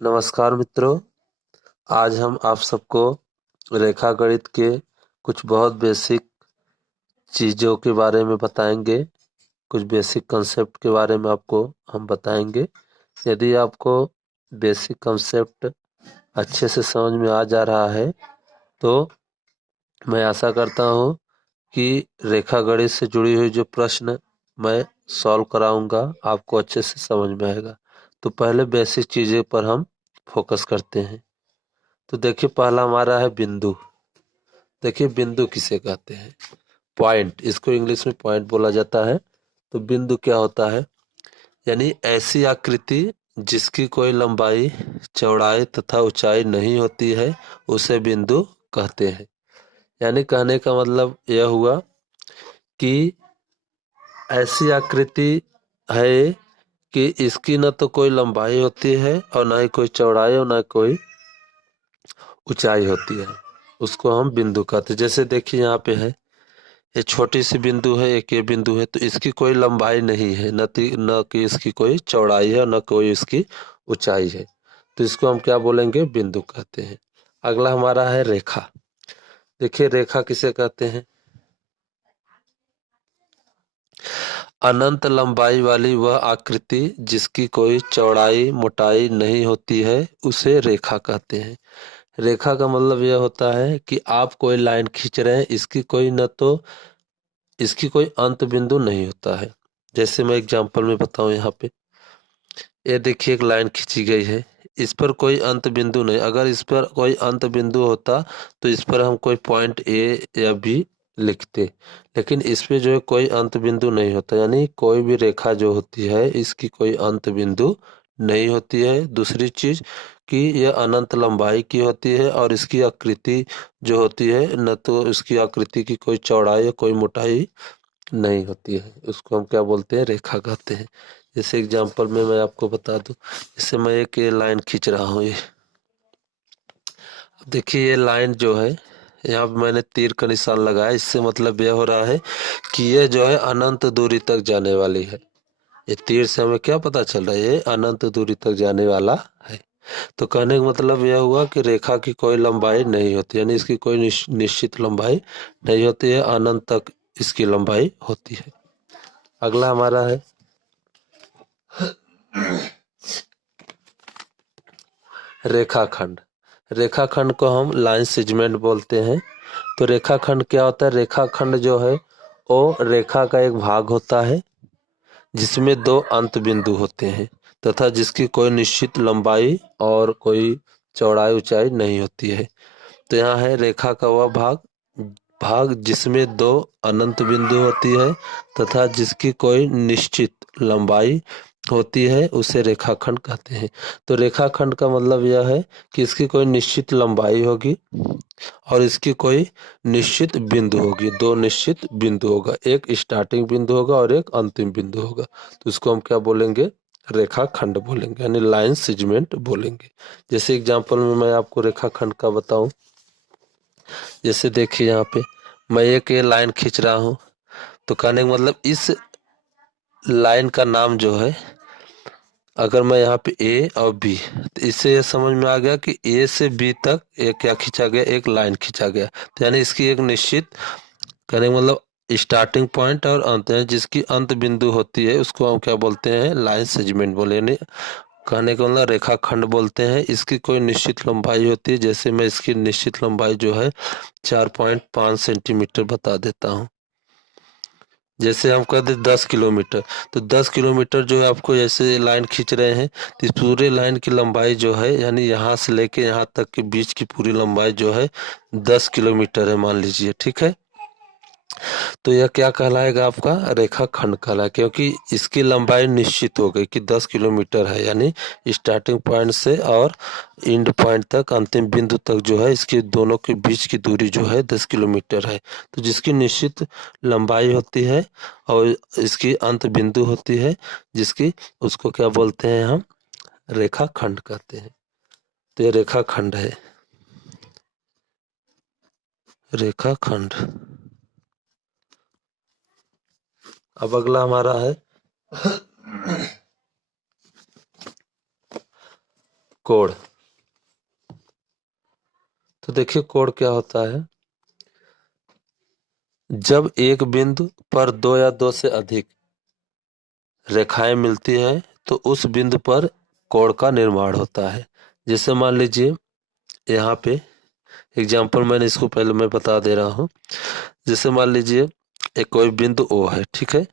नमस्कार मित्रों। आज हम आप सबको रेखा गणित के कुछ बहुत बेसिक चीज़ों के बारे में बताएंगे। कुछ बेसिक कंसेप्ट के बारे में आपको हम बताएंगे। यदि आपको बेसिक कंसेप्ट अच्छे से समझ में आ जा रहा है तो मैं आशा करता हूँ कि रेखा गणित से जुड़ी हुई जो प्रश्न मैं सॉल्व कराऊंगा आपको अच्छे से समझ में आएगा। तो पहले बेसिक चीज़ें पर हम फोकस करते हैं। तो देखिए, पहला हमारा है बिंदु। देखिए, बिंदु किसे कहते हैं? पॉइंट, इसको इंग्लिश में पॉइंट बोला जाता है। तो बिंदु क्या होता है? यानी ऐसी आकृति जिसकी कोई लंबाई, चौड़ाई तथा ऊंचाई नहीं होती है, उसे बिंदु कहते हैं। यानी कहने का मतलब यह हुआ कि ऐसी आकृति है कि इसकी न तो कोई लंबाई होती है और न ही कोई चौड़ाई और न कोई ऊंचाई होती है, उसको हम बिंदु कहते हैं। जैसे देखिए, यहाँ पे है ये छोटी सी बिंदु है, एक ये बिंदु है, तो इसकी कोई लंबाई नहीं है, न कि इसकी कोई चौड़ाई है, न कोई इसकी ऊंचाई है, तो इसको हम क्या बोलेंगे? बिंदु कहते हैं। अगला हमारा है रेखा। देखिए, रेखा किसे कहते हैं? अनंत लंबाई वाली वह आकृति जिसकी कोई चौड़ाई मोटाई नहीं होती है, उसे रेखा कहते हैं। रेखा का मतलब यह होता है कि आप कोई लाइन खींच रहे हैं, इसकी कोई अंत बिंदु नहीं होता है। जैसे मैं एग्जांपल में बताऊं, यहाँ पे ये देखिए एक लाइन खींची गई है, इस पर कोई अंत बिंदु नहीं। अगर इस पर कोई अंत बिंदु होता तो इस पर हम कोई पॉइंट ए या बी लिखते, लेकिन इस पे जो है कोई अंत बिंदु नहीं होता। यानी कोई भी रेखा जो होती है इसकी कोई अंत बिंदु नहीं होती है। दूसरी चीज कि यह अनंत लंबाई की होती है और इसकी आकृति जो होती है, न तो इसकी आकृति की कोई चौड़ाई या कोई मोटाई नहीं होती है, उसको हम क्या बोलते हैं? रेखा कहते हैं। जैसे एग्जांपल में मैं आपको बता दूं, जैसे मैं एक ये लाइन खींच रहा हूँ, ये देखिए ये लाइन जो है, यहाँ पे मैंने तीर का निशान लगाया, इससे मतलब यह हो रहा है कि ये जो है अनंत दूरी तक जाने वाली है। ये तीर से हमें क्या पता चल रहा है? ये अनंत दूरी तक जाने वाला है। तो कहने का मतलब यह हुआ कि रेखा की कोई लंबाई नहीं होती, यानी इसकी कोई निश्चित लंबाई नहीं होती है, अनंत तक इसकी लंबाई होती है। अगला हमारा है रेखाखंड। रेखाखंड को हम लाइन सेगमेंट बोलते हैं। तो रेखाखंड क्या होता है? रेखाखंड जो है वो रेखा का एक भाग होता है जिसमें दो अंत बिंदु होते हैं तथा जिसकी कोई निश्चित लंबाई और कोई चौड़ाई ऊंचाई नहीं होती है। तो यहाँ है रेखा का वह भाग भाग जिसमें दो अनंत बिंदु होती है तथा जिसकी कोई निश्चित लंबाई होती है, उसे रेखाखंड कहते हैं। तो रेखाखंड का मतलब यह है कि इसकी कोई निश्चित लंबाई होगी और इसकी कोई निश्चित बिंदु होगी। दो निश्चित बिंदु होगा, एक स्टार्टिंग बिंदु होगा और एक अंतिम बिंदु होगा। तो इसको हम क्या बोलेंगे? रेखाखंड बोलेंगे, यानी लाइन सेगमेंट बोलेंगे। जैसे एग्जांपल में मैं आपको रेखाखंड का बताऊं, जैसे देखिए यहाँ पे मैं एक ये लाइन खींच रहा हूँ, तो कहने का मतलब इस लाइन का नाम जो है, अगर मैं यहाँ पे ए और बी, तो इससे ये समझ में आ गया कि ए से बी तक एक क्या खींचा गया? एक लाइन खींचा गया। तो यानी इसकी एक निश्चित, कहने का मतलब स्टार्टिंग पॉइंट और अंत है, जिसकी अंत बिंदु होती है उसको हम क्या बोलते हैं? लाइन सेगमेंट बोले, यानी कहने का मतलब रेखाखंड बोलते हैं। इसकी कोई निश्चित लंबाई होती है। जैसे मैं इसकी निश्चित लंबाई जो है 4.5 सेंटीमीटर बता देता हूँ। जैसे हम कहते 10 किलोमीटर, तो 10 किलोमीटर जो है आपको ऐसे लाइन खींच रहे हैं, तो इस पूरे लाइन की लंबाई जो है, यानी यहाँ से लेके यहाँ तक के बीच की पूरी लंबाई जो है 10 किलोमीटर है, मान लीजिए, ठीक है। तो यह क्या कहलाएगा? आपका रेखाखंड कहलाएगा, क्योंकि इसकी लंबाई निश्चित हो गई कि 10 किलोमीटर है, यानी स्टार्टिंग पॉइंट से और एंड पॉइंट तक, अंतिम बिंदु तक जो है, इसके दोनों के बीच की दूरी जो है 10 किलोमीटर है। तो जिसकी निश्चित लंबाई होती है और इसकी अंत बिंदु होती है जिसकी, उसको क्या बोलते हैं? हम रेखाखंड कहते हैं। तो ये रेखाखंड है, रेखाखंड। अब अगला हमारा है कोण। तो देखिए कोण क्या होता है, जब एक बिंदु पर दो या दो से अधिक रेखाएं मिलती हैं तो उस बिंदु पर कोण का निर्माण होता है। जैसे मान लीजिए यहाँ पे एग्जाम्पल मैंने इसको पहले मैं बता दे रहा हूँ। जैसे मान लीजिए एक कोई बिंदु O है, ठीक है।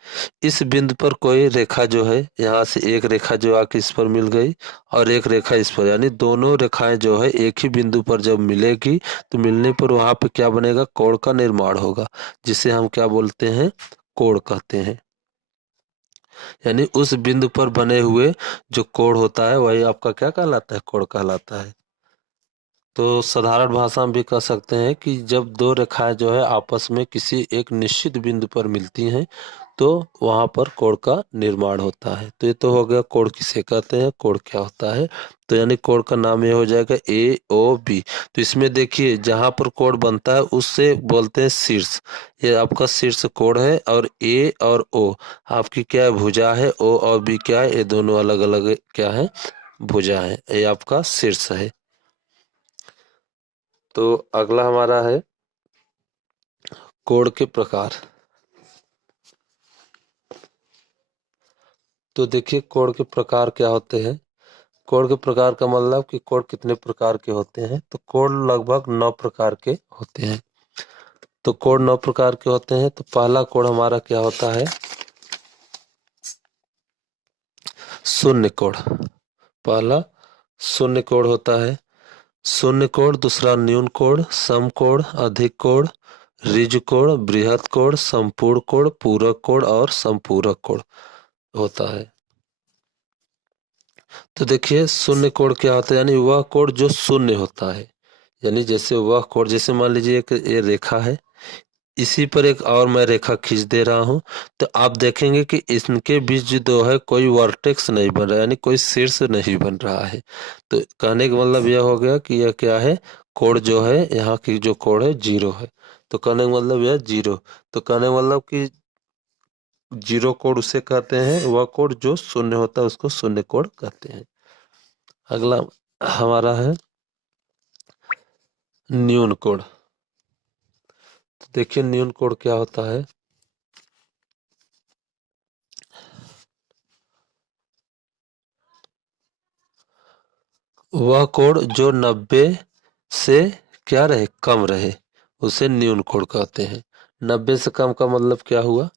इस बिंदु पर कोई रेखा जो है, यहाँ से एक रेखा जो आके इस पर मिल गई और एक रेखा इस पर, यानी दोनों रेखाएं जो है एक ही बिंदु पर जब मिलेगी तो मिलने पर वहां पे क्या बनेगा, कोण का निर्माण होगा, जिसे हम क्या बोलते हैं, कोण कहते हैं। यानी उस बिंदु पर बने हुए जो कोण होता है वही आपका क्या कहलाता है, कोण कहलाता है। तो साधारण भाषा में भी कह सकते हैं कि जब दो रेखाएं जो है आपस में किसी एक निश्चित बिंदु पर मिलती हैं तो वहां पर कोण का निर्माण होता है। तो ये तो हो गया कोण किसे कहते हैं, कोण क्या होता है। तो यानी कोण का नाम ये हो जाएगा AOB। तो इसमें देखिए जहां पर कोण बनता है उससे बोलते हैं शीर्ष, ये आपका शीर्ष कोण है। और A और O आपकी क्या है, भुजा है। O और B क्या है, ये दोनों अलग अलग क्या है, भुजा है। ये आपका शीर्ष है। तो अगला हमारा है कोण के प्रकार। तो देखिए कोण के प्रकार क्या होते हैं। कोण के प्रकार का मतलब कि कोण कितने प्रकार के होते हैं। तो कोण लगभग 9 प्रकार के होते हैं। तो कोण 9 प्रकार के होते हैं। तो पहला कोण हमारा क्या होता है, शून्य कोण। पहला शून्य कोण होता है। शून्य कोण, दूसरा न्यून कोण, सम कोण, अधिक कोण, ऋज कोण, बृहत कोण, संपूर्ण कोण, पूरक कोण और संपूरक कोण होता है। तो देखिए शून्य कोण क्या होता है, यानी वह कोण जो शून्य होता है। यानी जैसे वह कोण, जैसे मान लीजिए एक ये रेखा है, इसी पर एक और मैं रेखा खींच दे रहा हूं, तो आप देखेंगे कि इनके बीच जो है कोई वर्टेक्स नहीं बन रहा है, यानी कोई शीर्ष नहीं बन रहा है। तो कहने का मतलब यह हो गया कि यह क्या है, कोण जो है यहाँ की जो कोण है जीरो है। तो कहने का मतलब यह जीरो। तो कहने का मतलब कि जीरो कोण उसे कहते हैं, वह कोण जो शून्य होता है उसको शून्य कोण कहते हैं। अगला हमारा है न्यून कोण। तो देखिए न्यून कोण क्या होता है। वह कोण जो 90 से क्या रहे, कम रहे, उसे न्यून कोण कहते हैं। 90 से कम का मतलब क्या हुआ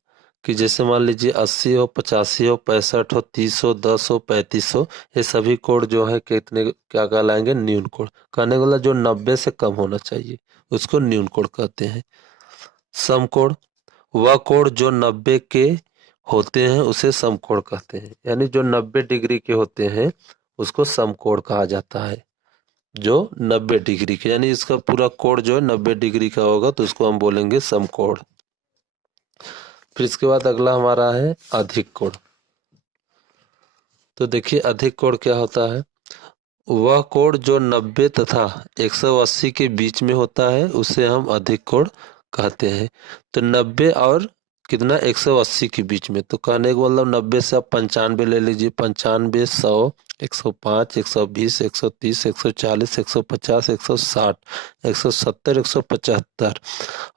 कि जैसे मान लीजिए 80 हो, 85 हो, 65 हो, 30 हो, 10 हो, 35 हो, ये सभी कोण जो है कितने क्या कहलाएंगे, न्यून कोण। कहने वाला जो 90 से कम होना चाहिए उसको न्यून कोण कहते हैं। समकोण, वह कोण जो 90 के होते हैं उसे समकोण कहते हैं। यानी जो 90 डिग्री के होते हैं उसको समकोण कहा जाता है। जो 90 डिग्री के, यानी इसका पूरा कोण जो है 90 डिग्री का होगा तो उसको हम बोलेंगे समकोण। फिर इसके बाद अगला हमारा है अधिक कोण। तो देखिए अधिक कोण क्या होता है, वह कोण जो 90 तथा 180 के बीच में होता है उसे हम अधिक कोण कहते हैं। तो 90 और कितना, 180 के बीच में। तो कहने का मतलब 90 से आप 95 ले लीजिए, 95, 100, 105, 120, 130, 140, 150, 160, 170, 175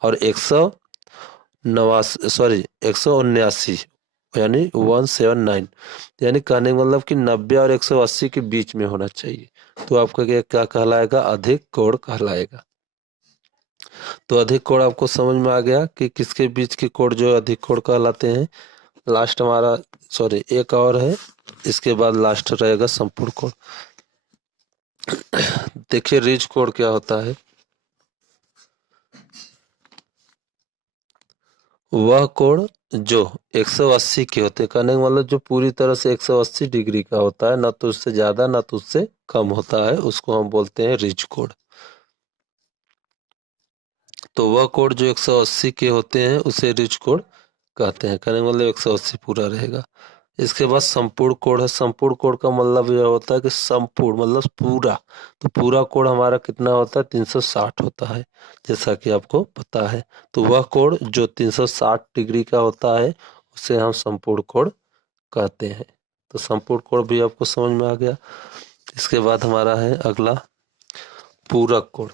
और 189, सॉरी 179, यानी 179। यानी कहने का मतलब कि 90 और 180 के बीच में होना चाहिए। तो आपका क्या क्या कहलाएगा, अधिक कोण कहलाएगा। तो अधिक कोण आपको समझ में आ गया कि किसके बीच के कोण जो अधिक कोण कहलाते हैं। लास्ट हमारा, सॉरी एक और है, इसके बाद लास्ट रहेगा संपूर्ण कोण। देखिए ऋज कोण क्या होता है। वह कोण जो 180 के होते हैं, कहने का मतलब जो पूरी तरह से 180 डिग्री का होता है, ना तो उससे ज्यादा ना तो उससे कम होता है, उसको हम बोलते हैं ऋज कोण। तो वह कोण जो 180 के होते हैं उसे ऋज कोण कहते हैं। कहने का मतलब 180 पूरा रहेगा। इसके बाद संपूर्ण कोण है। संपूर्ण कोण का मतलब यह होता है कि संपूर्ण मतलब पूरा। तो पूरा कोण हमारा कितना होता है, 360 होता है, जैसा कि आपको पता है। तो वह कोण जो 360 डिग्री का होता है उसे हम संपूर्ण कोण कहते हैं। तो संपूर्ण कोण भी आपको समझ में आ गया। इसके बाद हमारा है अगला पूरक कोण।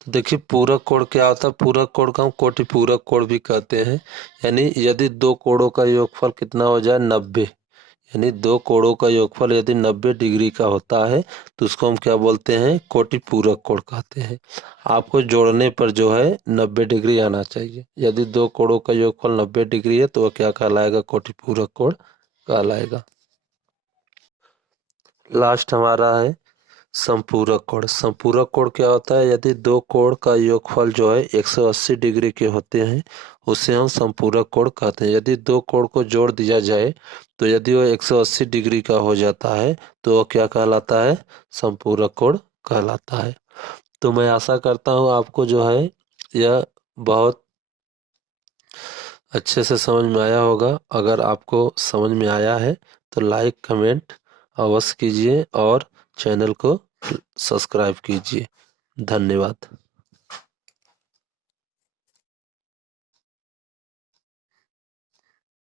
तो देखिए पूरक कोण क्या होता है। पूरक कोण को हम कोटि पूरक कोण भी कहते हैं। यानी यदि दो कोणों का योगफल कितना हो जाए 90, यानी दो कोणों का योगफल यदि 90 डिग्री का होता है तो उसको हम क्या बोलते हैं, कोटि पूरक कोण कहते हैं। आपको जोड़ने पर जो है 90 डिग्री आना चाहिए। यदि दो कोणों का योगफल 90 डिग्री है तो वह क्या कहलाएगा, कोटि पूरक कोण कहलाएगा। लास्ट हमारा है संपूरक कोण। संपूरक कोण क्या होता है, यदि दो कोण का योगफल जो है 180 डिग्री के होते हैं उसे हम संपूरक कोण कहते हैं। यदि दो कोण को जोड़ दिया जाए तो यदि वो 180 डिग्री का हो जाता है तो वो क्या कहलाता है, संपूरक कोण कहलाता है। तो मैं आशा करता हूँ आपको जो है यह बहुत अच्छे से समझ में आया होगा। अगर आपको समझ में आया है तो लाइक कमेंट अवश्य कीजिए और चैनल को सब्सक्राइब कीजिए। धन्यवाद।